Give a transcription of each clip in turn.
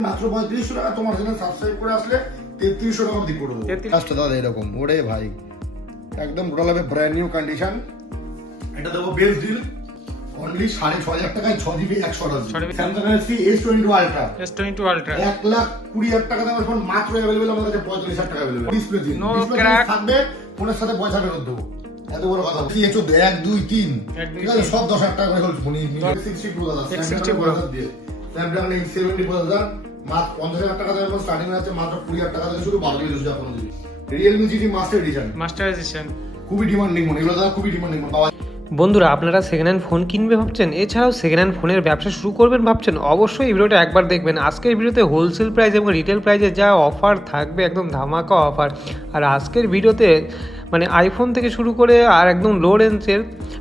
মাত্র 3500 টাকা তোমার চ্যানেল সাবস্ক্রাইব করে আসলে 3300 টাকা অবধি করে দেবো। কাজটা দাদা এরকম ওরে ভাই একদম টোটাল হবে ব্র্যান্ড নিউ কন্ডিশন। এটা দেবো বেস্ট ডিল অনলি 6500 টাকায় 6 GB 128 Samsung Galaxy S22 ultra 120,000 টাকা দামের ফোন মাত্র अवेलेबल আমাদের কাছে 45,000 টাকা अवेलेबल ডিসপ্লে দিন নো ক্র্যাক থাকবে ফোনের সাথে পয়সা ফেরত দেবো। এত বড় কথা কি 1 2 3 ঠিক আছে সব 10,000 টাকা করে হল ফোন 60 প্রো দাদা 60 প্রো দিয়ে স্ন্যাপড্রাগন 870 প্রসেসর মাত্র 50,000 টাকা দামের ফোন স্টার্টিং আছে মাত্র 20,000 টাকা থেকে শুরু 12 জিবি ফোন দিবি। Realme GT মাস্টার এডিশন খুবই ডিমান্ডিং ফোন এগুলো দাদা খুবই ডিমান্ডিং ফোন পাওয়া। বন্ধুরা আপনারা সেকেন্ড হ্যান্ড ফোন কিনবে ভাবছেন, এছাড়াও সেকেন্ড হ্যান্ড ফোনের ব্যবসা শুরু করবেন ভাবছেন, অবশ্যই এই ভিডিওটা একবার দেখবেন। আজকের ভিডিওতে হোলসেল প্রাইস এবং রিটেল প্রাইসে যা অফার থাকবে একদম ধামাকা অফার। আর আজকের ভিডিওতে মানে আইফোন থেকে শুরু করে আর একদম লো রেঞ্জের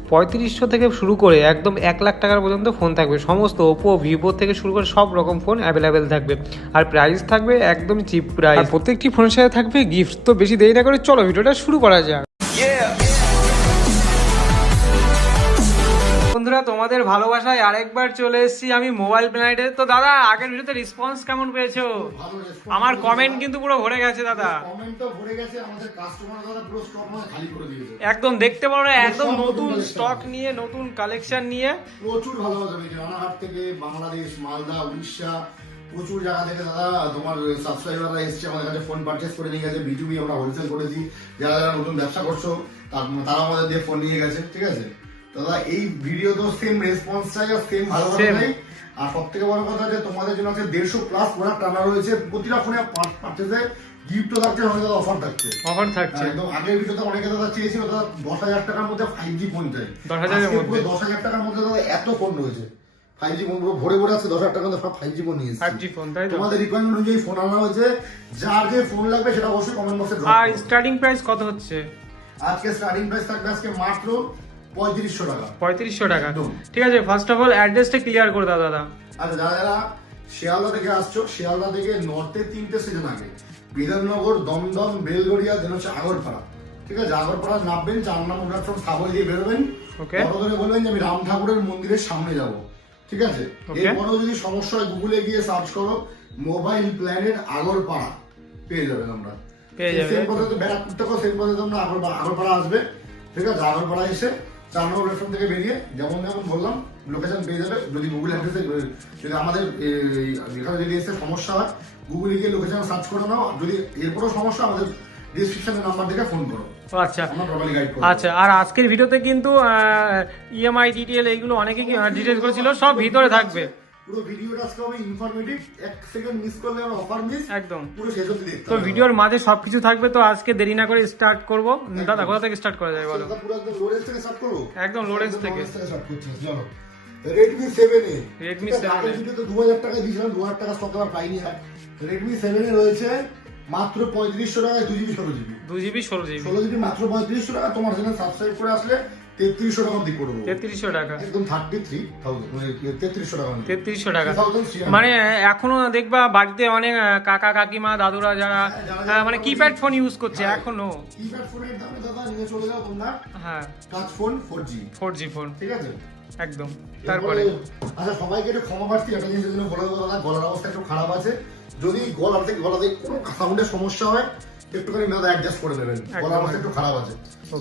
3500 থেকে শুরু করে একদম 1 লাখ টাকার পর্যন্ত ফোন থাকবে। সমস্ত ওপো ভিভো থেকে শুরু করে সব রকম ফোন অ্যাভেলেবেল থাকবে আর প্রাইস থাকবে একদম চিপ প্রাইস। প্রত্যেকটি ফোনের সাথে থাকবে গিফট। তো বেশি দেরি না করে চলো ভিডিওটা শুরু করা যাক। বন্ধুরা তোমাদের ভালোবাসায় আরেকবার চলে এসেছি আমি মোবাইল প্ল্যানেটে। তো দাদা আগের ভিডিওতে রেসপন্স কেমন পেয়েছো? আমার কমেন্ট কিন্তু পুরো ভরে গেছে দাদা। কমেন্ট তো ভরে গেছে, আমাদের কাস্টমার দাদা পুরো স্টক মানে খালি করে দিয়েছে। একদম দেখতে পারো একদম নতুন স্টক নিয়ে নতুন কালেকশন নিয়ে প্রচুর ভালোবাসা পেয়েছে রানাঘাট থেকে বাংলাদেশ মালদা উড়িষ্যা প্রচুর জায়গা থেকে দাদা তোমার সাবস্ক্রাইবাররা এসছে আমাদের কাছে ফোন পারচেস করে নিয়ে গেছে। বিটুবি আমরা হোলসেল করেছি, যারা যারা নতুন ব্যবসা করছো তারা আমাদের দিয়ে ফোন নিয়ে গেছে। ঠিক আছে দাদা এই ভিডিও তো সেম রেসপন্স চাই আর সেম ভালোবাসা চাই। আর সব থেকে বড় কথা যে তোমাদের জন্য আছে 150 প্লাস প্রোডাক্ট আনা রয়েছে। প্রতিটা ফোনে পারচেজে গিফটও থাকছে, অনেক দাদা অফার থাকছে একদম। আগের ভিডিওতে অনেকে দাদা চেয়েছিল দাদা 10,000 টাকার মধ্যে 5G ফোন চাই। 10,000 টাকার মধ্যে দাদা এত ফোন রয়েছে 5G ফোন পুরো ভরে ভরে আছে। 10,000 টাকার মধ্যে সব 5G ফোন নিয়ে এসেছি। 5G ফোন তাই তো তোমাদের রিকোয়ারমেন্ট অনুযায়ী ফোন আনা হয়েছে। যার যে ফোন লাগবে সেটা অবশ্যই কমেন্ট বক্সে ড্রপ করুন। আর স্টার্টিং প্রাইস কত হচ্ছে? আজকে স্টার্টিং প্রাইস থাকবে আজকে মাত্র 3500 টাকা। 3500 টাকা ঠিক আছে। ফার্স্ট অফ অল অ্যাড্রেসটা ক্লিয়ার করে দাও দাদা। আচ্ছা যারা যারা শিয়ালদা থেকে আসছো, শিয়ালদা থেকে নর্থে 3টে স্টেশন আগে বিধাননগর, দমদম, বেলগড়িয়া, দেন হচ্ছে আগরপাড়া। ঠিক আছে আগরপাড়া নামবেন, 4 নম্বর প্ল্যাটফর্ম সাবওয়ে দিয়ে বেরোবেন। বড় করে বলবেন যে আমি রাম ঠাকুরের মন্দিরের সামনে যাব। ঠিক আছে এরপরেও যদি সমস্যা হয় গুগলে গিয়ে সার্চ করো মোবাইল প্ল্যানেট আগরপাড়া, পেয়ে যাবেন। আমরা সেম পদ্ধতি ব্যারাকপুর থেকেও সেম পদ্ধতি আমরা আগরপাড়া আসবে। ঠিক আছে আগরপাড়া এসে 4 নম্বর প্ল্যাটফর্ম থেকে বেরিয়ে যেমন বললাম লোকেশন পেয়ে যাবে। যদি গুগল অ্যাড্রেসে যদি আমাদের এখানে যদি এসে সমস্যা হয় গুগলে গিয়ে লোকেশন সার্চ করে নাও। যদি এরপরও সমস্যা আমাদের ডেসক্রিপশনে নাম্বার দেখে ফোন করো। আচ্ছা আমরা টোটালি গাইড করব। আচ্ছা আর আজকের ভিডিওতে কিন্তু ইএমআই ডিটেইল এইগুলো অনেকে কি ডিটেইলস করেছিল সব ভিতরে থাকবে। পুরো ভিডিওটা আজকে হবে ইনফরমেটিভ, 1 সেকেন্ড মিস করলে আমরা অফার মিস একদম পুরো শেষ অবধি দেখতে তো ভিডিওর মাঝে সবকিছু থাকবে। তো আজকে দেরি না করে স্টার্ট করব। দাদা কোথা থেকে স্টার্ট করা যায় বলো? পুরো একদম লো রেঞ্জ থেকে স্টার্ট করব। একদম লো রেঞ্জ থেকে স্টার্ট করছি। চলো Redmi 7A। Redmi 7A আগের ভিডিওতে 2000 টাকা দিয়েছিলাম, 2000 টাকা স্টক আবার পাইনি। আর Redmi 7A রয়েছে মাত্র 3500 টাকায় 2GB 16GB 2GB 16GB মাত্র 3500 টাকা। তোমার চ্যানেল সাবস্ক্রাইব করে আসলে 3300 টাকা অবধি করে দেবো। 3300 টাকা একদম 33,000 মানে 3300 টাকা 3300 টাকা। মানে এখনো দেখবা বাড়িতে অনেক কাকা কাকিমা দাদুরা যারা মানে কিপ্যাড ফোন ইউজ করছে এখনো। কিপ্যাড ফোনের দামে দাদা নিয়ে চলে যাও তোমরা হ্যাঁ টাচ ফোন 4G ফোন ঠিক আছে একদম। তারপরে আচ্ছা সবাইকে একটু ক্ষমা প্রার্থী, একটা জিনিসের জন্য বলে দেবো দাদা, গলার অবস্থা একটু খারাপ আছে। যদি গলাতে কোনো সাউন্ডের সমস্যা হয় একটুখানি দাদা অ্যাডজাস্ট করে নেবেন, গলার অবস্থা একটু খারাপ আছে।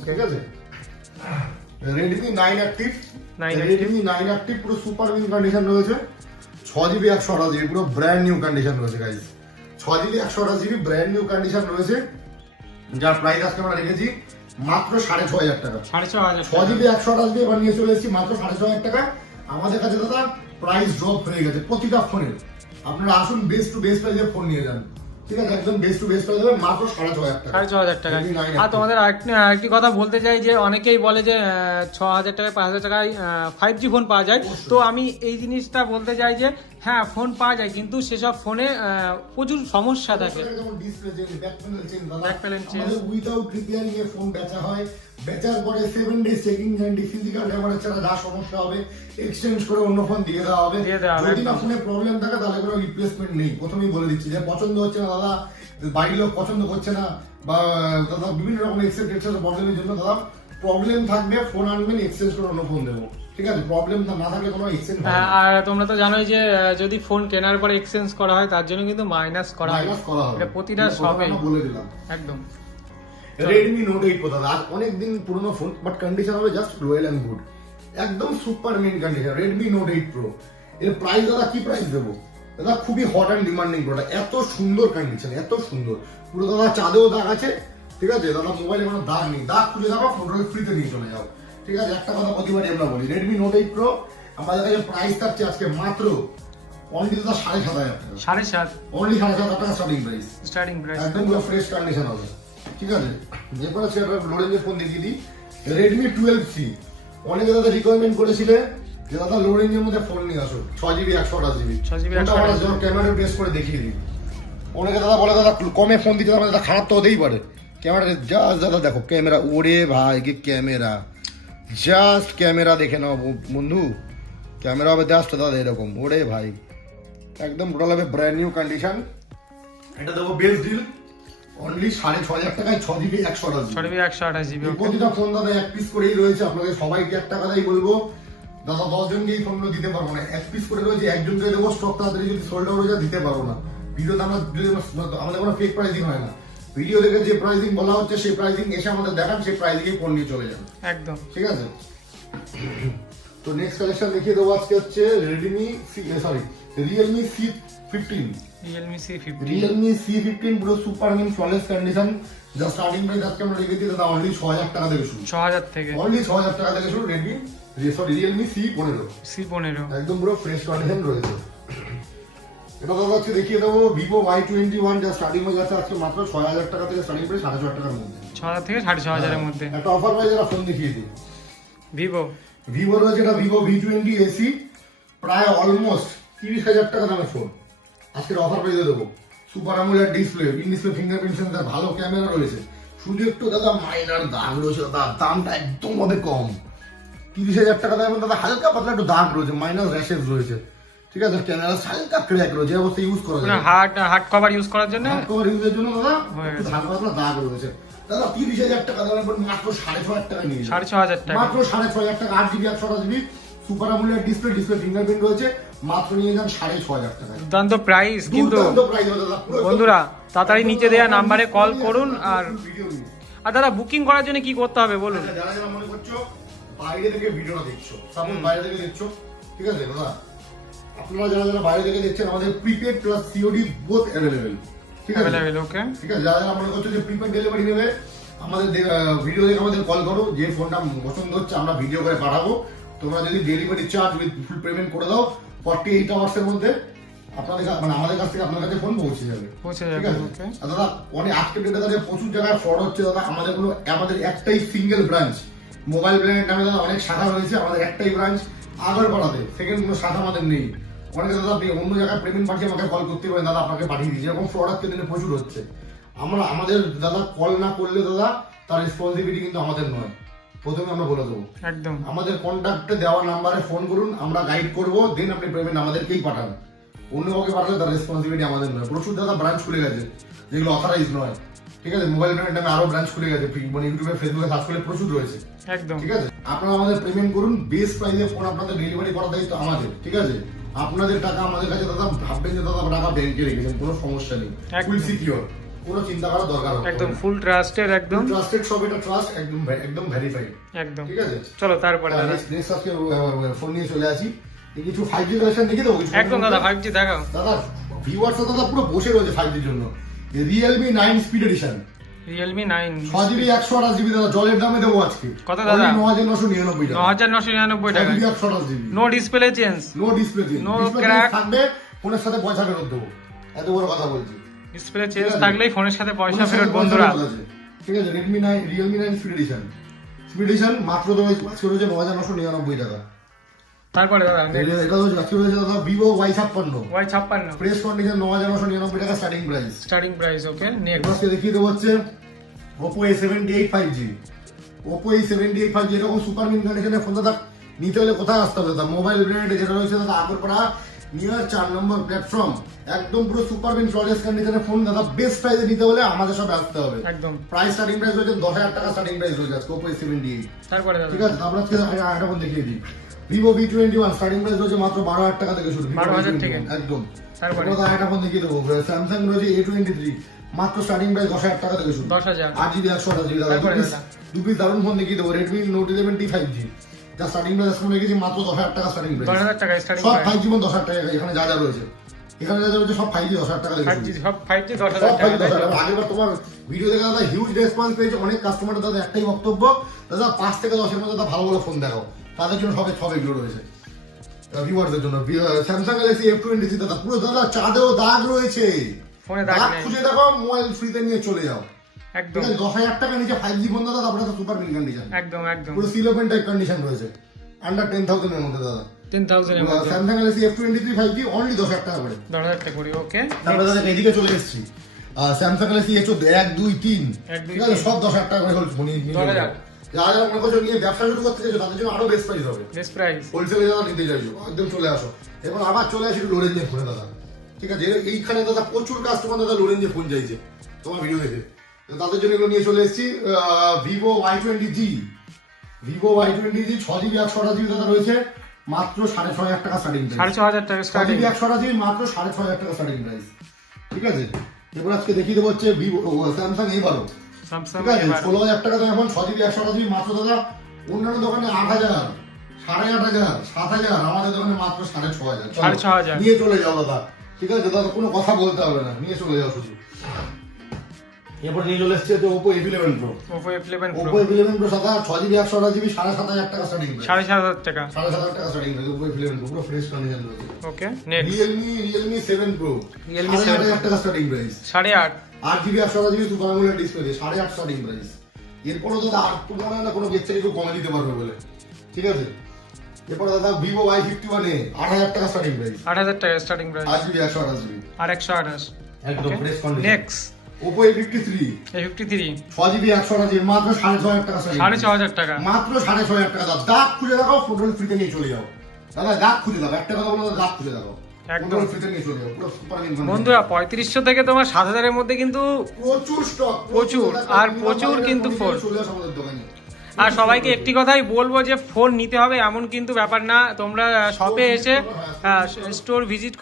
ঠিক আছে Redmi 9 Active Redmi 9 Active পুরো সুপার উইন কন্ডিশন রয়েছে। 6GB 128GB পুরো ব্র্যান্ড নিউ কন্ডিশন রয়েছে guys. 6GB 128GB brand new condition রয়েছে, যার প্রাইস আজকে আমরা রেখেছি মাত্র 6500 টাকা। 6GB 128GB এবার নিয়ে চলে এসেছি মাত্র 6500 টাকা। আমাদের কাছে দাদা প্রাইস ড্রপ হয়ে গেছে প্রতিটা ফোনের। আপনারা আসুন বেস্ট টু বেস্ট প্রাইসে ফোন নিয়ে যান। ঠিক আছে একদম বেস্ট টু বেস্ট প্রাইস হবে মাত্র 6500 টাকা। 6500 টাকা। আর তোমাদের আরেকটি কথা বলতে চাই যে অনেকেই বলে যে 6000 টাকায় 5000 টাকায় 5G ফোন পাওয়া যায়। তো আমি এই জিনিসটা বলতে চাই যে হ্যাঁ ফোন পাওয়া যায় কিন্তু সেসব ফোনে প্রচুর সমস্যা থাকে। যেমন display change, back panel change without repairing এ ফোন বেচা হয়। বেচার পরে 7 days checking guarantee, physical damage ছাড়া যা সমস্যা হবে এক্সচেঞ্জ করে অন্য ফোন দিয়ে দেওয়া হবে। যদি না ফোনে প্রবলেম থাকে তাহলে কোনো রিপ্লেসমেন্ট নেই। প্রথমেই বলে দিচ্ছি যে পছন্দ হচ্ছে না দাদা, বাড়ির লোক পছন্দ করছে না বা দাদা বিভিন্ন রকম এক্সেপ্ট প্রবলেমের জন্য দাদা প্রবলেম থাকবে ফোন আনবেন, এক্সচেঞ্জ করে অন্য ফোন দেবো, ঠিক আছে? প্রবলেম না থাকলে কোনো এক্সচেঞ্জ আর তোমরা তো জানোই যে যদি ফোন কেনার পরে এক্সচেঞ্জ করা হয় তার জন্য কিন্তু মাইনাস করা হয়, এটা প্রতিটা শপে বলে দিলাম একদম। রেডমি নোট 8 দাদা আর অনেকদিন পুরনো ফোন, বাট কন্ডিশন হবে জাস্ট রয়্যাল এন্ড গুড, একদম super mint condition. Redmi Note 8 Pro এর প্রাইস দাদা কি প্রাইস দেবো দাদা? খুবই হট অ্যান্ড ডিমান্ডিং প্রোডাক্ট, এত সুন্দর কন্ডিশন, এত সুন্দর, পুরো দাদা চাঁদেও দাগ আছে, ঠিক আছে দাদা? মোবাইলে কোনো দাগ নেই, দাগ খুলে যাবো ফোনটাকে ফ্রিতে নিয়ে চলে যাও, ঠিক আছে? একটা কথা প্রতিবারই আমরা বলি, রেডমি নোট 8 প্রো আমাদের কাছে প্রাইস থাকছে আজকে মাত্র অনলি দাদা 7,500 টাকা, 7,500 অনলি 7,500 টাকা স্টার্টিং প্রাইস, একদম পুরো ফ্রেশ কন্ডিশন হবে, ঠিক আছে? এরপর আজকে লোরেঞ্জের ফোন দেখিয়ে দিই, রেডমি 12C। অনেকে দাদা রিকোয়ারমেন্ট করেছিলে যে দাদা লো রেঞ্জের মধ্যে ফোন নিয়ে আসো, 6GB 128GB, ক্যামেরা টেস্ট করে দেখিয়ে দিই। অনেকে দাদা বলে দাদা কমে ফোন দিতে দাদা খারাপ তো হতেই পারে, ক্যামেরা জাস্ট দাদা দেখো ক্যামেরা, ওরে ভাই কি ক্যামেরা, জাস্ট ক্যামেরা দেখে নাও বন্ধু, ক্যামেরা হবে জাস্ট দাদা এরকম, ওরে ভাই একদম টোটাল হবে ব্র্যান্ড নিউ কন্ডিশন। এটা দেবো বেস্ট ডিল অনলি 6,500 টাকায়, 6GB 128GB। প্রতিটা ফোন দাদা এক পিস করেই রয়েছে, আপনাদের সবাইকে একটা কথাই বলবো দাদা, 10 জনকে এই ফোনগুলো দিতে পারবো না, এক পিস করে রয়েছে, একজনকে দেবো, স্টক তাড়াতাড়ি যদি সোল্ড আউট হয়ে যায় দিতে পারবো না। ভিডিওতে আমরা যদি আমাদের কোনো ফেক প্রাইসিং হয় না, ভিডিও দেখে যে প্রাইসিং বলা হচ্ছে সেই প্রাইসিং এসে আমাদের দেখান, সেই প্রাইসিংয়ে ফোন নিয়ে চলে যান, একদম ঠিক আছে? তো নেক্সট কালেকশন দেখিয়ে দেবো আজকে হচ্ছে রিয়েলমি C15 পুরো সুপার মিন ফ্ললেস কন্ডিশন, যা স্টার্টিং প্রাইস আজকে আমরা রেখেছি দাদা অনলি 6,000 টাকা থেকে শুরু, 6,000 থেকে অনলি 6,000 টাকা থেকে শুরু রিয়েলমি C15 একদম পুরো ফ্রেশ কন্ডিশন রয়েছে। এটা দাদা আজকে দেখিয়ে দেবো ভিভো Y21, যা স্টার্টিং প্রাইস আছে আজকে মাত্র 6,000 টাকা থেকে স্টার্টিং প্রাইস 6,500 টাকার মধ্যে, 6,000 থেকে 6,500 এর মধ্যে। একটা অফার প্রাইস এর ফোন দেখিয়ে দিই, ভিভো রয়েছে এটা ভিভো V20 AC, প্রায় অলমোস্ট 30,000 টাকা দামের ফোন, আজকের অফার প্রাইসে দেবো। Super AMOLED display, in display fingerprint sensor, ভালো ক্যামেরা রয়েছে, শুধু একটু দাদা মাইনার দাগ রয়েছে দাদা, দামটা একদম হবে কম, 30,000 টাকা দামের দাদা হালকা পাতলা একটু দাগ রয়েছে, মাইনাস র্যাশেস রয়েছে, ঠিক আছে? ক্যামেরা হালকা ক্র্যাক রয়েছে, অবস্থা ইউজ করা যায়, হার্ড কভার ইউজ করার জন্য, হার্ড কভার ইউজের জন্য দাদা একটু হালকা পাতলা দাগ রয়েছে দাদা। 30,000 টাকা দামের পর মাত্র 6,500 টাকা নিয়ে 6,500 টাকা, মাত্র 6,500 টাকা, 8GB 128GB super AMOLED display fingerprint রয়েছে, মাত্র নিয়ে যান 6,500 টাকা। দুর্দান্ত প্রাইস, কিন্তু বন্ধুরা তাড়াতাড়ি নিচে দেওয়া নাম্বারে কল করুন। আর দাদা বুকিং করার জন্য কি করতে হবে বলুন? যারা যারা মনে করছো বাইরে থেকে ভিডিওটা দেখছো, সাপোজ বাইরে থেকে দেখছো, ঠিক আছে দাদা? আপনারা যারা যারা বাইরে থেকে দেখছেন, আমাদের prepaid plus COD both available, ঠিক আছে? ওকে, ঠিক আছে? যারা যারা মনে করছো যে প্রিপেড ডেলিভারি নেবে, আমাদের ভিডিও দেখে আমাদের কল করো, যে ফোনটা পছন্দ হচ্ছে আমরা ভিডিও করে পাঠাবো, তোমরা যদি delivery charge with full payment করে দাও 48 আওয়ার্স এর মধ্যে আপনাদের মানে আমাদের কাছ থেকে আপনার কাছে ফোন পৌঁছে যাবে, ঠিক আছে? দাদা অনেক আজকের ডেটে দাদা প্রচুর জায়গায় ফ্রড হচ্ছে দাদা, আমাদের একটাই সিঙ্গেল ব্রাঞ্চ, মোবাইল ব্র্যান্ড নামে দাদা অনেক শাখা রয়েছে, আমাদের একটাই ব্রাঞ্চ আগরপাড়াতে, সেকেন্ড কোনো শাখা আমাদের নেই। অনেকে দাদা আপনি অন্য জায়গায় পেমেন্ট পাঠিয়ে আমাকে কল করতে পারেন, দাদা আপনাকে পাঠিয়ে দিচ্ছি, এরকম ফ্রড আজকের দিনে প্রচুর হচ্ছে। আমাদের দাদা কল না করলে দাদা তার রেসপন্সিবিলিটি কিন্তু আমাদের নয়, প্রথমে আমরা বলে দেবো, একদম আমাদের কন্ট্যাক্টে দেওয়া নাম্বারে ফোন করুন, আমরা গাইড করবো, দেন আপনি পেমেন্ট আমাদেরকেই পাঠান, অন্য কাউকে পাঠালে তার রেসপন্সিবিলিটি আমাদের নয়। প্রচুর দাদা ব্রাঞ্চ খুলে গেছে যেগুলো অথরাইজ নয়, ঠিক আছে? মোবাইল ব্র্যান্ড নামে আরো ব্রাঞ্চ খুলে গেছে, মানে ইউটিউবে ফেসবুকে সার্চ করলে প্রচুর রয়েছে, একদম ঠিক আছে? আপনারা আমাদের পেমেন্ট করুন, বেস্ট প্রাইসে ফোন আপনাদের ডেলিভারি করার দায়িত্ব আমাদের, ঠিক আছে? আপনাদের টাকা আমাদের কাছে দাদা ভাববেন যে দাদা টাকা ব্যাংকে রেখেছেন, কোনো সমস্যা নেই, ফুল সিকিউর, কোনো চিন্তা করার দরকার নেই, একদম ফুল ট্রাস্টেড, একদম ট্রাস্টেড, সব এটা ট্রাস্ট, একদম ভেরিফাইড, একদম ঠিক আছে? চলো তারপরে নেক্সট আজকে ফোন নিয়ে চলে আসি, কিছু 5G কালেকশন দেখে দেবো, একদম দাদা 5G দেখাও দাদা। ভিউয়ার্স দাদা পুরো বসে রয়েছে 5G এর জন্য, Realme 9 speed addition, Realme 9 6GB 128GB দাদা, জলের দামে দেবো আজকে, কত দাদা? 9,999 টাকা, 9,999 টাকা, 6GB 128GB, no display change, no crack থাকবে, ফোনের সাথে পয়সা ফেরত দেবো, এত বড় কথা বলছি, ডিসপ্লে চেঞ্জ থাকলেই ফোনের সাথে পয়সা ফেরত বন্ধুরা, ঠিক আছে? Realme 9 স্পিড এডিশন মাত্র দেবো আজকে রয়েছে 9,999 টাকা। তারপরে দাদা এটা হচ্ছে আজকে রয়েছে দাদা ভিভো Y56 ফ্রেশ কন্ডিশন, 9,999 টাকা স্টার্টিং প্রাইস, ওকে? নেক্সট আজকে দেখিয়ে দেবো হচ্ছে Oppo A78 5G, Oppo A78 5G, এরকম সুপার মিন কন্ডিশনের ফোন দাদা নিতে হলে কোথায় আসতে হবে দাদা? মোবাইল ব্র্যান্ড যেটা রয়েছে দাদা আগরপাড়া নিয়ার 4 নম্বর প্ল্যাটফর্ম, একদম পুরো সুপার বিন ফ্ললেস কন্ডিশনের ফোন দাদা। বেস্ট প্রাইসে নিতে হলে আমাদের সব আসতে হবে। একদম প্রাইস স্টার্টিং প্রাইস রয়েছে 10,000 টাকা স্টার্টিং প্রাইস রয়েছে আজকে Oppo A78। তারপরে দাদা ঠিক আছে, আমরা আজকে আরেকটা ফোন দেখিয়ে দিই। Vivo V21 স্টার্টিং প্রাইস রয়েছে মাত্র 12,000 টাকা থেকে শুরু। 12,000 থেকে একদম। তারপরে আমরা আরেকটা ফোন দেখিয়ে দেবো। Samsung রয়েছে A23 মাত্র স্টার্টিং প্রাইস 10,000 টাকা থেকে শুরু। 10,000 8GB 128GB দাদা। তারপরে দাদা দু পিস দারুণ ফোন দেখিয়ে দেবো। Redmi Note 11T 5G যা স্টার্টিং প্রাইস আজকে রেখেছি মাত্র 10,000 টাকা স্টার্টিং প্রাইস। 10,000 টাকা স্টার্টিং সব প্রাইস 5G 10,000 টাকা। এখানে যা যা রয়েছে, এখানে যা যা রয়েছে সব 5G 10,000 টাকা থেকে 5G শুরু। সব 5G সব 10,000 টাকা 5G তাই তো? 10,000 আগেরবার তোমার ভিডিও দেখে দাদা হিউজ রেসপন্স পেয়েছে। অনেক কাস্টমার দাদা একটাই বক্তব্য, দাদা 5 থেকে 10 এর মধ্যে দাদা ভালো ভালো ফোন দেখাও। তাদের জন্য সব এগুলো রয়েছে ভিউয়ারদের জন্য। স্যামসাং গ্যালাক্সি F23 দাদা পুরো দাদা চাঁদেও দাগ রয়েছে। ফোনে দাগ নেই খুঁজে দেখো, মোবাইল ফ্রিতে নিয়ে চলে যাও। একদম 10,000 টাকা নিচে 5G ফোন দাদা, তারপরে তো সুপার মিন কন্ডিশন, একদম একদম পুরো সিল ওপেন টাইপ কন্ডিশন রয়েছে। আন্ডার 10,000 এর মধ্যে দাদা। 10,000 এর মধ্যে Samsung Galaxy F23 5G only 10,000 টাকা করে। 10,000 টাকা করে। ওকে তারপরে দাদা এদিকে চলে এসেছি স্যামসাং গ্যালাক্সি A14 1 2 3 1 2 ঠিক আছে, সব 10,000 টাকা করে হল ফোন। 10,000 যারা যারা মনে করছো নিয়ে ব্যবসা শুরু করতে চাইছো তাদের জন্য আরো বেস্ট প্রাইস হবে। বেস্ট প্রাইস হোলসেলে যারা নিতে চাইছো একদম চলে আসো। এবং আবার চলে আসি লোরেঞ্জের ফোনে দাদা। ঠিক আছে, এইখানে দাদা প্রচুর কাস্টমার দাদা লোরেঞ্জের ফোন চাইছে তোমার ভিডিও দেখে, তো তাদের জন্য এগুলো নিয়ে চলে এসেছি। Vivo Y20G, Vivo Y20G 6GB 128GB দাদা রয়েছে মাত্র 6,500 টাকা স্টার্টিং প্রাইস। 6,500 টাকা স্টার্টিং 6GB 128GB মাত্র 6,500 টাকা স্টার্টিং প্রাইস। ঠিক আছে, এবার আজকে দেখিয়ে দেবো হচ্ছে ভিভো স্যামসাং A12। স্যামসাং ঠিক আছে, 16,000 টাকা দাম এখন 6GB 128GB মাত্র দাদা। অন্যান্য দোকানে 8,000 8,500 7,000, আমাদের দোকানে মাত্র 6,500 6,500 নিয়ে চলে যাও দাদা। ঠিক আছে দাদা, কোনো কথা বলতে হবে না, নিয়ে চলে যাও শুধু। এরপর নিয়ে চলে এসছে Oppo A11 Pro। Oppo A11 Pro Oppo A11 Pro দাদা 6GB 128GB 7,500 টাকা স্টার্টিং প্রাইস। 7,500 টাকা 7,500 টাকা starting price Oppo A11 Pro, পুরো ফ্রেশ কন্ডিশন রয়েছে। Okay next Realme 7 Pro Realme 7 7,500 টাকা starting price. 8.5 8GB 128GB super AMOLED display দিয়ে 8,500 starting price. এরপরও দাদা আর তো মনে হয় না কোনো বেচ থেকে একটু কমে দিতে পারবে বলে। ঠিক আছে, এরপর দাদা Vivo Y51A 8,000 টাকা স্টার্টিং প্রাইস। 8,000 টাকা স্টার্টিং প্রাইস 8GB 128GB আর 128 একদম fresh condition. Next Oppo A53 A53 6GB 128GB মাত্র 6,500 টাকা স্টার্টিং 6,500 টাকা মাত্র 6,500 টাকা দাদা। দাগ খুঁজে দেখো, ফোন ফ্রিতে নিয়ে চলে যাও দাদা। দাগ খুঁজে দাও, একটা কথা বলো, দাগ খুঁজে দেখো, একদম ফ্রিতে নিয়ে চলে যাও, পুরো সুপার ইনকাম। বন্ধুরা 3500 থেকে তোমার 7,000 এর মধ্যে কিন্তু প্রচুর স্টক, প্রচুর, আর প্রচুর কিন্তু ফোন। চলে আসো আমাদের দোকানে। আর সবাইকে একটি কথাই বলবো যে ফোন নিতে হবে এমন কিন্তু ব্যাপার না। তোমরা শপে এসে স্টোর ভিজিট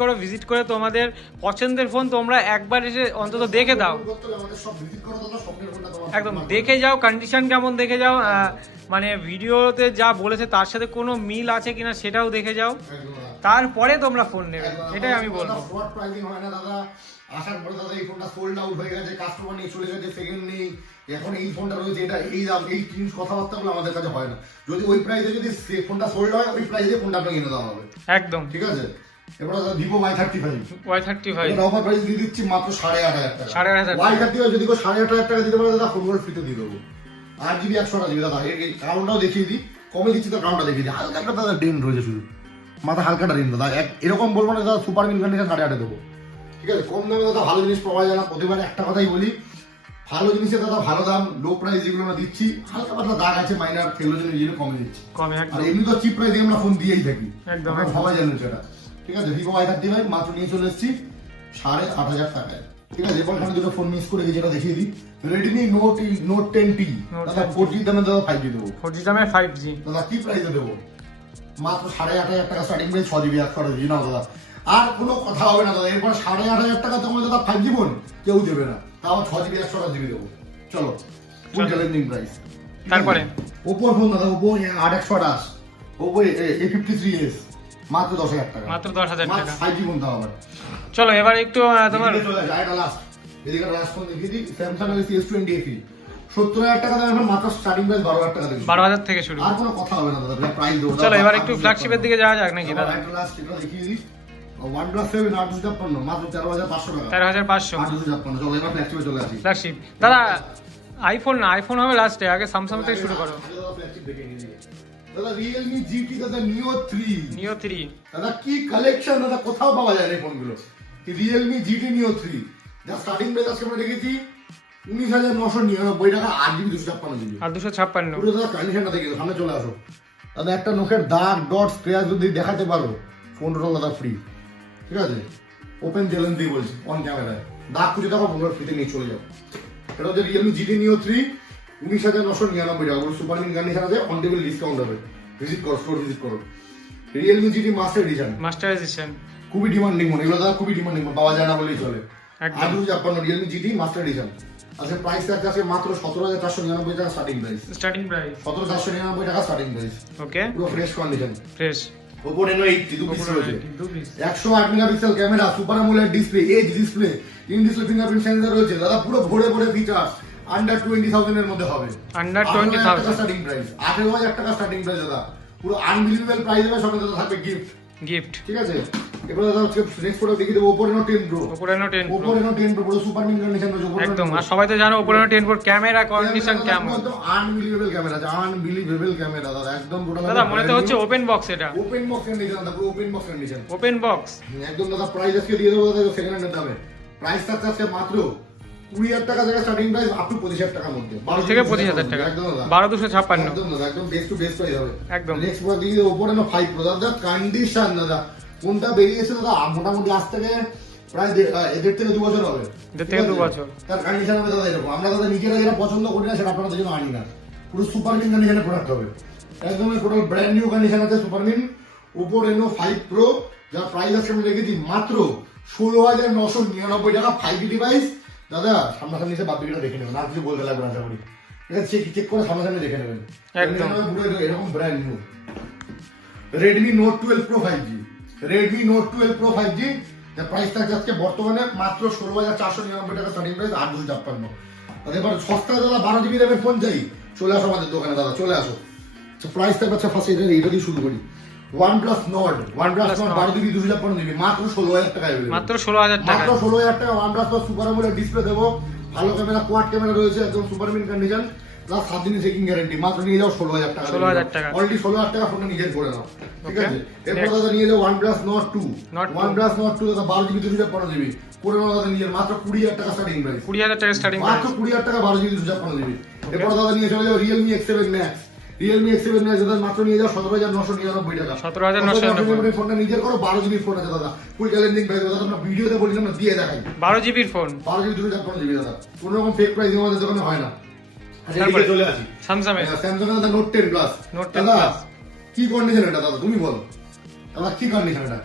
করে তোমাদের পছন্দের ফোন তোমরা একবার এসে অন্তত দেখে দাও। আমাদের সব ভিজিট করো দাদা, স্বপ্নের ফোনটা তোমার একদম দেখে যাও, কন্ডিশন কেমন দেখে যাও, মানে ভিডিওতে যা বলেছে তার সাথে কোনো মিল আছে কিনা সেটাও দেখে যাও, একদম দাদা। তারপরে তোমরা ফোন নেবে, এটাই আমি বলবো। ফ্রড প্রাইসিং হয় না দাদা। আসার পরে দাদা এই ফোনটা সোল্ড আউট হয়ে গেছে, কাস্টমার নিয়ে চলে গেছে, সেকেন্ড নেই, এখন এই ফোনটা রয়েছে, এটা এই দাম, এই জিনিস কথাবার্তাগুলো আমাদের কাছে হয় না। যদি ওই প্রাইসে যদি ফোনটা সোল্ড হয়, ওই প্রাইসে ফোনটা আপনাকে এনে দেওয়া হবে। একদম ঠিক আছে, এবার দাদা Vivo Y35 Y35 এটা অফার প্রাইস দিয়ে দিচ্ছি মাত্র 8,500 টাকা। 8,500 Y35 যদি কেউ 8,500 টাকা দিতে পারে দাদা, ফোন ফ্রিতে দিয়ে দেবো। 8GB 128GB দাদা। এই কারণটাও দেখিয়ে দিই, কমে দিচ্ছি তো কারণটা দেখিয়ে দিই। হালকা একটা দাদা ডেন রয়েছে শুধু, মাথা হালকাটা ডেন দাদা। এরকম বলবো না দাদা সুপার মিন কন্ডিশন 8,500 দেবো। ঠিক আছে, কম দামে দাদা ভালো জিনিস পাওয়া যায় না। প্রতিবার একটা কথাই বলি, ভালো জিনিসে দাদা ভালো দাম, লো প্রাইস যেগুলো আমরা দিচ্ছি, হালকা পাতলা দাগ আছে মাইনার, সেগুলো জন্য এই জন্য কমে দিচ্ছি। কমে আর একদম এমনি তো চিপ প্রাইসে আমরা ফোন দিয়েই থাকি, একদম আপনারা সবাই জানেন সেটা। ঠিক আছে, Vivo Y35 মাত্র নিয়ে চলে এসেছি 8,500 টাকায়। ঠিক আছে, এরপর এখানে দুটো ফোন মিস করে গেছি, যেটা দেখিয়ে দিই। Redmi Note 10T দাদা 4G দামে দাদা 5G দেবো 4G দামে 5G দাদা। কি প্রাইসে দেবো? মাত্র 8,500 টাকা স্টার্টিং প্রাইস, 6GB 128GB নাও দাদা। আর কোনো কথা হবে না দাদা, এরপর 8,500 টাকা তোমার দাদা 5G ফোন কেউ দেবে না, তাও 6GB 128GB দেবো। চলো, ফুল চ্যালেঞ্জিং প্রাইস। তারপরে Oppo ফোন দাদা, Oppo 8/128, Oppo A53s মাত্র 10,000 টাকা, মাত্র 10,000 টাকা 5G ফোন দাও আবার। চলো এবার একটু তোমার এদিকে চলে যায়, এটা লাস্ট, এদিকে লাস্ট ফোন দেখিয়ে দিই। Samsung Galaxy S20 FE 70,000 টাকা দাম, এখন মাত্র স্টার্টিং প্রাইস 12,000 টাকা দেবে। 12,000 থেকে শুরু। আর কোনো কথা হবে না দাদা, প্রাইস দেবো। চলো এবার একটু ফ্ল্যাগশিপের দিকে যাওয়া যাক নাকি দাদা। একটা লাস্ট এটা দেখিয়ে দিই। OnePlus 7 8,256 মাত্র 13,500 টাকা। 13,500 8,256। চলো এবার ফ্ল্যাগশিপে চলে আসি। ফ্ল্যাগশিপ দাদা, আইফোন না, আইফোন হবে লাস্টে, আগে স্যামসাং থেকে শুরু করো। ফ্ল্যাগশিপ দেখে নিয়ে নিই। দাদা Realme GT দাদা Neo 3 Neo 3 দাদা, কি কালেকশন দাদা, কোথাও পাওয়া যায় না এই ফোনগুলো। Realme GT Neo 3 যা স্টার্টিং প্রাইস আজকে আমরা দেখেছি 19,999 টাকা, 8GB 256GB আর 256 পুরো দাদা। কন্ডিশনটা দেখে সামনে চলে আসো দাদা। একটা নখের দাগ ডট স্ক্র্যাচ যদি দেখাতে পারো, ফোন টোটাল দাদা ফ্রি। ঠিক আছে, ওপেন চ্যালেঞ্জ দিয়ে বলছি অন ক্যামেরায়, দাগ খুঁজে দেখো তোমরা ফ্রিতে নিয়ে চলে যাও। এটা হচ্ছে রিয়েলমি জিটি নিও 3, 19,999 টাকা, সুপার মিন কন্ডিশন আছে, অন টেবিল ডিসকাউন্ট হবে। ভিজিট করো, স্টোর ভিজিট করো। রিয়েলমি জিটি মাস্টার এডিশন, খুবই ডিমান্ডিং মনে, এগুলো দাদা খুবই ডিমান্ডিং, পাওয়া যায় না বলেই চলে। 856 রিয়েলমি জিটি মাস্টার এডিশন আছে, প্রাইস থাকছে আজকে মাত্র 17,499 টাকা স্টার্টিং প্রাইস। 17,499 টাকা স্টার্টিং প্রাইস। ওকে, পুরো ফ্রেশ কন্ডিশন। Oppo Reno 80 দু পিস রয়েছে, 108 megapixel camera, super AMOLED display, edge display, in display fingerprint sensor রয়েছে দাদা, পুরো ভরে ভরে ফিচারস। আন্ডার 20,000 এর মধ্যে হবে, আন্ডার 20,000 স্টার্টিং প্রাইস, 18,000 টাকা স্টার্টিং প্রাইস দাদা, পুরো আনবিলিভেবল প্রাইস হবে, সঙ্গে দাদা থাকবে গিফট। ঠিক আছে, এবারে দাদা হচ্ছে নেক্সট প্রোডাক্ট দেখিয়ে দেবো, Oppo Reno 10 Pro। Oppo Reno 10 Pro পুরো সুপার মিন কন্ডিশন রয়েছে একদম। আর সবাই তো জানো Oppo Reno 10 Pro camera condition কেমন, একদম আনবিলিভেবল ক্যামেরা, আনবিলিভেবল ক্যামেরা দাদা, একদম টোটাল দাদা মনে তো হচ্ছে ওপেন বক্স, এটা ওপেন বক্স কন্ডিশন দাদা, পুরো open box condition, open box একদম দাদা। প্রাইস আজকে দিয়ে দেবো দাদা সেকেন্ড হ্যান্ডের দামে, প্রাইস থাকছে আজকে মাত্র 20,000 টাকা থেকে স্টার্টিং প্রাইস আপ টু 25,000 টাকার মধ্যে, 12 থেকে 25,000 টাকা, একদম দাদা 12,256 একদম দাদা, একদম বেস্ট টু বেস্ট প্রাইস হবে একদম। নেক্সট প্রোডাক্ট দিয়ে Oppo Reno 5 Pro দাদা, কন্ডিশন দাদা কোনটা বেরিয়েছে দাদা, মোটামুটি আজ থেকে প্রায় 1.5 থেকে 2 বছর হবে, 1.5 থেকে 2 বছর তার কন্ডিশন হবে দাদা এরকম। আমরা দাদা নিজেরা যেটা পছন্দ করি না সেটা আপনাদের জন্য আনি না, পুরো সুপার মিন কন্ডিশনের প্রোডাক্ট হবে, একদম টোটাল ব্র্যান্ড নিউ কন্ডিশন আছে super mint Oppo Reno 5 Pro, যার প্রাইস আছে আমি রেখেছি মাত্র 16,999 টাকা, 5G ডিভাইস দাদা। সামনাসামনি এসে বাপিটা দেখে নেবেন, আর কিছু বলতে লাগবে না, আশা করি এটা চেক করে সামনাসামনি দেখে নেবেন, একদম পুরো এরকম brand new. Redmi Note 12 Pro 5G, Redmi Note 12 Pro 5G, যার প্রাইস থাকছে আজকে বর্তমানে মাত্র 16,499 টাকা স্টার্টিং প্রাইস, 8,256। এবার সস্তা দাদা 12GB র্যামের ফোন চাই, চলে আসো আমাদের দোকানে দাদা, চলে আসো। প্রাইস থাকবে আচ্ছা ফার্স্ট এটা দিয়ে শুরু করি। OnePlus Nord 12GB 256GB মাত্র 16,000 টাকায় পেয়ে, মাত্র 16,000 টাকা, মাত্র 16,000 টাকা। OnePlus Nord super AMOLED display দেবো, ভালো ক্যামেরা, কোয়াড ক্যামেরা রয়েছে, একদম সুপার মিন কন্ডিশন, প্লাস 7 দিনের চেকিং গ্যারান্টি, মাত্র নিয়ে যাও 16,000 টাকা, 16,000 টাকা, অলরেডি 16,000 টাকা ফোনটা নিজের করে নাও। ঠিক আছে, এরপর দাদা নিয়ে যাও OnePlus Nord 2, OnePlus Nord 2 দাদা 12GB 256GB করে নাও দাদা, নিজের মাত্র 20,000 টাকা স্টার্টিং প্রাইস, 20,000 টাকা স্টার্টিং প্রাইস, মাত্র 20,000 টাকা 12GB 256GB। এরপর দাদা নিয়ে চলে যাও Realme X7 Max, Realme X7 Max দাদা মাত্র নিয়ে যাও 17,999 টাকা, 17,999 ফোনটা নিজের করো, 12GB ফোন আছে দাদা, ফুল চ্যালেঞ্জিং প্রাইস দাদা, আমরা ভিডিওতে বলি না, আমরা দিয়ে দেখাই, 12GB ফোন, 12GB 256GB দাদা, কোনো রকম ফেক প্রাইস আমাদের দোকানে হয় না। তারপরে চলে আসি স্যামসাং দাদা Note 10 Plus, দাদা কি কন্ডিশন এটা দাদা তুমি বলো, দাদা কি কন্ডিশন এটা,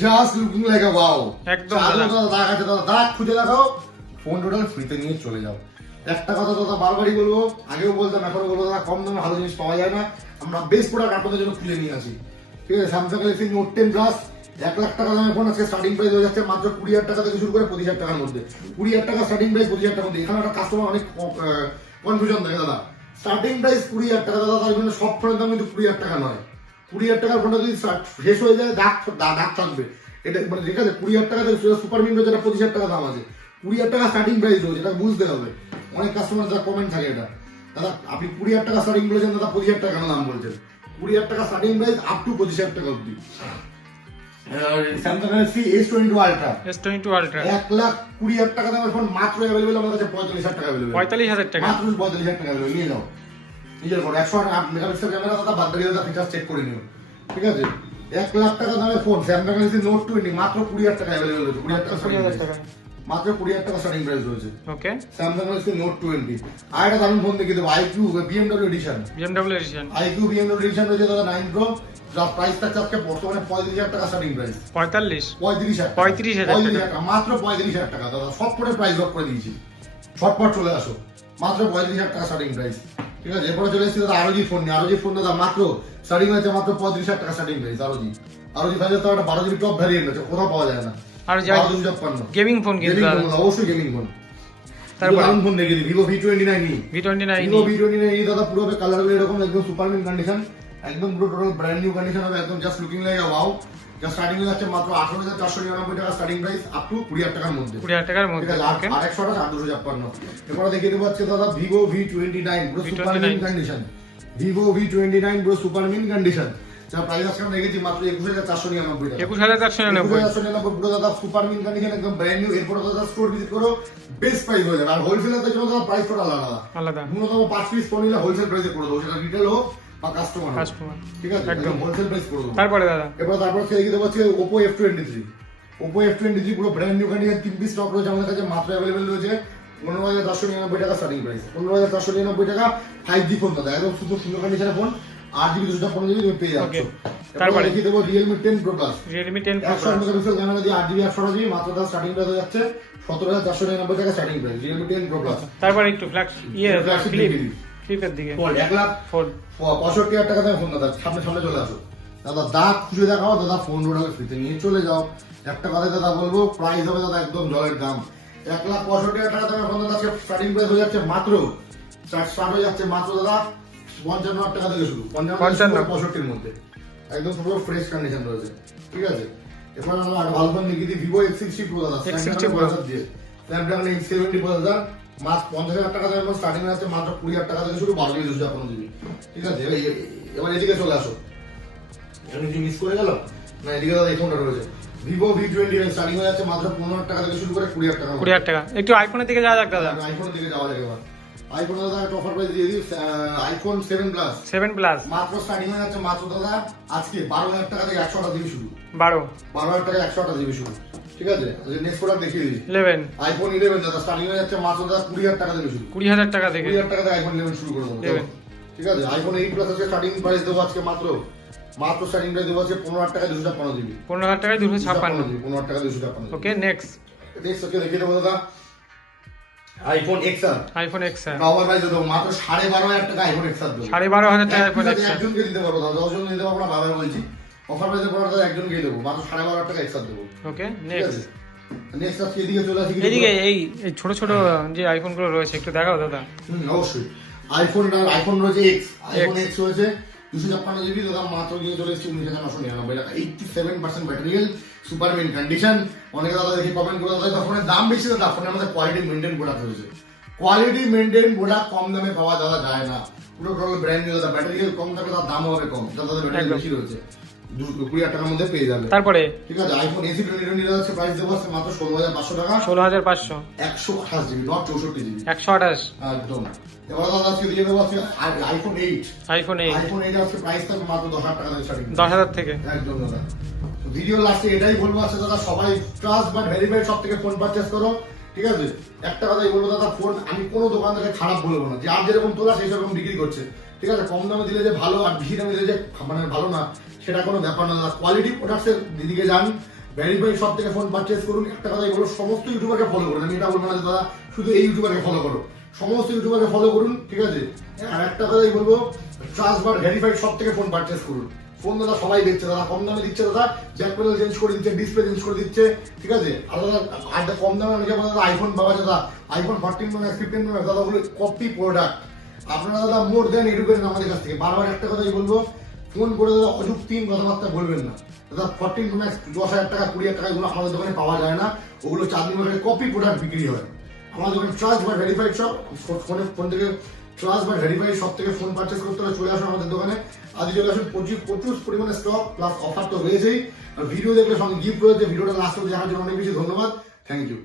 জাস্ট লুকিং লাইক আ ওয়াও, একদম দাদা দাগ আছে দাদা, দাগ খুঁজে দেখাও, ফোন টোটাল ফ্রিতে নিয়ে চলে যাও। একটা কথা দাদা বারবারই বলবো, আগেও বলতাম এখনো বলবো দাদা, কম দামে ভালো জিনিস পাওয়া যায় না, আমরা বেস্ট প্রোডাক্ট আপনাদের জন্য খুলে নিয়ে আসি। ঠিক আছে, Samsung Galaxy Note 10 Plus 1 lakh টাকা দামের ফোন আজকে স্টার্টিং প্রাইস হয়ে যাচ্ছে মাত্র 20,000 টাকা থেকে শুরু করে 25,000 টাকার মধ্যে, 20,000 টাকা স্টার্টিং প্রাইস, 25,000 টাকার মধ্যে। এখানে একটা কাস্টমার অনেক কনফিউশন থাকে দাদা, স্টার্টিং প্রাইস 20,000 টাকা দাদা, তার জন্য সব ফোনের দাম কিন্তু 20,000 টাকা নয়, 20,000 টাকার ফোনটা যদি শেষ হয়ে যায় দাগ থাকবে, এটা মানে ঠিক আছে। 20,000 টাকা থেকে সুপার মিন যেটা 25,000 টাকা দাম আছে, 20,000 টাকা স্টার্টিং প্রাইস রয়েছে, এটা বুঝতে হবে। অনেক কাস্টমার যা কমেন্ট থাকে এটা, দাদা আপনি 20,000 টাকা স্টার্টিং বলেছেন, দাদা 25,000 টাকা দাম বলছেন, 20,000 টাকা স্টার্টিং প্রাইস আপ টু 25,000 টাকা অব্দি। স্যামসাং গ্যালাক্সি S22 Ultra, 1,20,000 টাকা দামের ফোন মাত্র অ্যাভেলেবল আমাদের কাছে 45,000 টাকা অ্যাভেলেবল, 45,000 টাকা, মাত্র 45,000 টাকা অ্যাভেলেবল, নিয়ে যাও নিজের ফোন, 108 মেগাপিক্সেল ক্যামেরা দাদা, বাদ বাকি দাদা ফিচার চেক করে নিও। ঠিক আছে, 1,00,000 টাকা দামের ফোন স্যামসাং গ্যালাক্সি Note 20 মাত্র 20,000 টাকা অ্যাভেলেবল রয়েছে, 20,000 টাকা মাত্র 20,000 টাকা স্টার্টিং প্রাইস রয়েছে। Okay, Samsung Galaxy Note 20। আর একটা দারুণ ফোন দেখিয়ে দেবো, IQ BMW edition, IQ BMW edition রয়েছে দাদা 9 Pro, যার প্রাইস থাকছে আজকে বর্তমানে 35,000 টাকা স্টার্টিং প্রাইস, 35,000 টাকা, মাত্র 35,000 টাকা দাদা, সব করে প্রাইস ড্রপ করে দিয়েছি, ঝটপট চলে আসো, মাত্র 35,000 টাকা স্টার্টিং প্রাইস। ঠিক আছে, এরপরে চলে এসেছি দাদা ROG ফোন নিয়ে, ROG ফোন দাদা মাত্র স্টার্টিং হয়েছে মাত্র 35,000 টাকা স্টার্টিং প্রাইস। ROG 5 তো একটা 12GB টপ ভ্যারিয়েন্ট আছে, কোথাও পাওয়া যায় না, আর গেমিং ফোন কিন্তু অবশ্যই গেমিং ফোন। তারপর দারুণ ফোন দেখে দিই, Vivo V29e দাদা, পুরো কালার গুলো এরকম একদম সুপার মিন কন্ডিশন, একদম পুরো টোটাল ব্র্যান্ড নিউ কন্ডিশন হবে, একদম জাস্ট লুকিং লাইক আ ওয়াও। যা স্টার্টিং হয়ে যাচ্ছে মাত্র 18,499 টাকা স্টার্টিং প্রাইস, আপ টু 20,000 টাকার মধ্যে, 20,000 টাকার মধ্যে। ওকে, আর 100 টাকা 8,256। এরপর দেখিয়ে দেবো হচ্ছে দাদা Vivo V29 পুরো super mint condition, Vivo V29 পুরো সুপার মিন কন্ডিশন, যার প্রাইস আজকে আমরা দেখেছি মাত্র 21,499 টাকা, 21,499 পুরো দাদা সুপার মিন কন্ডিশন, একদম ব্র্যান্ড নিউ। এরপর দাদা স্টোর ভিজিট করো, বেস্ট প্রাইস হয়ে যাবে। আর হোলসেলারদের জন্য দাদা প্রাইস টোটাল আলাদা, ন্যূনতম 5 পিস ফোন নিলে হোলসেল প্রাইসে করে দেবো, সেটা রিটেল হোক বা কাস্টমার, ঠিক আছে, একদম হোলসেল প্রাইস করে দেবো। তারপরে দাদা তারপর ছেড়ে দিতে পারছি Oppo F23, ওপো F23 পুরো brand new condition 3 piece stock রয়েছে আমাদের কাছে, মাত্র অ্যাভেলেবেল রয়েছে 15,499 টাকা স্টার্টিং প্রাইস। 15,499 টাকা 5G ফোন দাদা, একদম সুন্দর কন্ডিশনের ফোন, 8GB 256GB তুমি পেয়ে যাচ্ছ। তারপর দেখিয়ে দেবো Realme 10 Pro Plus। Realme 10 Pro 100 megapixel camera দিয়ে 8GB 128GB, মাত্র তার স্টার্টিং প্রাইস হয়ে যাচ্ছে 17,499 টাকা starting price Realme 10 Pro Plus। তারপর একটু ফ্লিপের দিকে ফোল্ড 1,65,000 টাকা দাম ফোন দাদা, সামনে চলে আসো দাদা, দাঁত খুঁজে দেখাও দাদা, ফোন রোডালে ফ্রিতে নিয়ে চলে যাও। একটা কথা দাদা বলবো, প্রাইস হবে দাদা একদম জলের দাম। 1,65,000 টাকা দামের ফোন দাদা স্টার্টিং প্রাইস হয়ে যাচ্ছে মাত্র স্টার্ট হয়ে যাচ্ছে মাত্র দাদা 55,000 টাকা থেকে শুরু, 55-65 মধ্যে, একদম পুরো ফ্রেশ কন্ডিশন রয়েছে। ঠিক আছে, এবার আমরা ভালো ফোন দেখিয়ে দিই, ভিভো X60 Pro দাদা, স্ন্যাপড্রাগন 870 প্রসেসর, মাত্র 50,000 টাকা দামের স্টার্টিং হয়ে যাচ্ছে মাত্র 20,000 টাকা থেকে শুরু, 12GB 256GB। ঠিক আছে, এবার এদিকে চলে আসো, এখানে কি মিস করে গেল না, এদিকে দাদা এই ফোনটা রয়েছে ভিভো V20 স্টার্টিং হয়ে যাচ্ছে মাত্র 15,000 টাকা থেকে শুরু করে 20,000 টাকা। 20,000 টাকা। একটু আইফোনের দিকে যাওয়া যাক দাদা, আইফোনের দিকে যাওয়া যাক। এবার আইফোন দাদা একটা অফার প্রাইস দিয়ে দিই, আইফোন 7 প্লাস মাত্র স্টার্টিং হয়ে যাচ্ছে মাত্র দাদা আজকে 12,000 টাকা থেকে 128GB শুরু, 12,000 টাকা 128GB শুরু। ঠিক আছে, নেক্সট প্রোডাক্ট দেখিয়ে দিই 11 আইফোন 11 দাদা স্টার্টিং হয়ে যাচ্ছে মাত্র দাদা 20,000 টাকা থেকে শুরু, 20,000 টাকা থেকে আইফোন 11 শুরু করে দেবো। ঠিক আছে, আইফোন 8 প্লাস আজকে স্টার্টিং প্রাইস দেবো আজকে মাত্র স্টার্টিং প্রাইস দেবো আজকে 15,000 টাকা 256GB, 15,000 টাকায় 256, 15,000 টাকা 256। ওকে নেক্সট ওকে দেখিয়ে দেবো দাদা আইফোন XR, কভার প্রাইস দেবো মাত্র 12,500 টাকা আইফোন XR দেবো, 12,500 টাকা আইফোন XR। একজনকে দিতে পারবো দাদা, 10 জন দিতে পারবো না, বারবার বলছি অফার প্রাইসে পড়া দাদা একজনকে দেবো মাত্র 12,500 টাকা XR দেবো। ওকে নেক্সট আজকে এদিকে চলে আসি, এদিকে এই ছোট ছোট যে আইফোন গুলো রয়েছে একটু দেখাও দাদা। অবশ্যই আইফোন রয়েছে আইফোন X রয়েছে 256GB দাদা, মাত্র গিয়ে চলে এসেছি 19,999 টাকা, 87% ব্যাটারিয়াল, সুপার মেইন কন্ডিশন। অনেকে দাদা দেখি কমেন্ট করে দাদা ফোনের দাম বেশি, দাদা ফোনের মধ্যে কোয়ালিটি মেনটেন প্রোডাক্ট রয়েছে, কোয়ালিটি মেনটেন প্রোডাক্ট কম দামে পাওয়া দাদা যায় না, পুরো টোটাল ব্র্যান্ড নিউ দাদা, ব্যাটারিয়াল কম থাকলে তার দামও হবে কম, দাদা ব্যাটারি বেশি রয়েছে, 20,000 টাকার মধ্যে পেয়ে যাবে। তারপরে ঠিক আছে, আইফোন AC 2020 প্রাইস দেবো মাত্র 16,500 টাকা, 16,500 128GB নট 64GB, 128 একদম। এবার দাদা আজকে দিয়ে দেবো আজকে আইফোন 8 আজকে প্রাইস থাকবে মাত্র 10,000 টাকা থেকে স্টার্টিং, 10,000 থেকে একদম দাদা। ভিডিও লাস্টে এটাই বলবো আছে দাদা, সবাই ট্রাস্ট বাট ভেরিফাইড সব থেকে ফোন পারচেজ করো। ঠিক আছে, একটা কথাই বলবো দাদা, ফোন আমি কোনো দোকান থেকে খারাপ বলবো না, যে আর যেরকম তোলা সেই রকম বিক্রি করছে। ঠিক আছে, কম দামে দিলে যে ভালো আর বেশি দামে দিলে যে মানে ভালো না, সেটা কোনো ব্যাপার না দাদা, কোয়ালিটি প্রোডাক্টসের দিকে যান, ভেরিফাইড সব থেকে ফোন পারচেজ করুন। একটা কথাই বলবো, সমস্ত ইউটিউবারকে ফলো করুন, আমি এটা বলবো না যে দাদা শুধু এই ইউটিউবারকে ফলো করো, সমস্ত ইউটিউবারকে ফলো করুন। ঠিক আছে, আর একটা কথাই বলবো, ট্রাস্ট বাট ভেরিফাইড সব থেকে ফোন পারচেজ করুন। ফোন দাদা সবাই দেখছে দাদা, কম দামে দিচ্ছে দাদা, জ্যাক প্যানেল চেঞ্জ করে দিচ্ছে, ডিসপ্লে চেঞ্জ করে দিচ্ছে। ঠিক আছে, আর দাদা আর কম দামে অনেকে বলে দাদা আইফোন পাওয়া যায়, দাদা iPhone 14 Pro Max 15 Pro Max দাদা ওগুলো কপি প্রোডাক্ট। আপনারা দাদা মোর দেন এডুকেটেড আমাদের কাছ থেকে, বারবার একটা কথাই বলবো, ফোন করে দাদা অযুক্তি কথাবার্তা বলবেন না দাদা। 14 Pro Max 10,000 টাকা 20,000 টাকা এগুলো আমাদের দোকানে পাওয়া যায় না, ওগুলো 4 দিন ধরে কপি প্রোডাক্ট বিক্রি হয়। আমাদের দোকানে ট্রাস্ট বা ভেরিফাইড সব ফোন থেকে ট্রাস্ট বা ভেরিফাইড সব থেকে ফোন পারচেজ করতে হলে চলে আসুন আমাদের দোকানে, আজ চলে আসুন। প্রচুর পরিমাণে স্টক প্লাস অফার তো রয়েছেই, আর ভিডিও দেখলে সঙ্গে গিফট রয়েছে। ভিডিওটা লাস্ট অবধি দেখার জন্য অনেক বেশি ধন্যবাদ, থ্যাংক ইউ।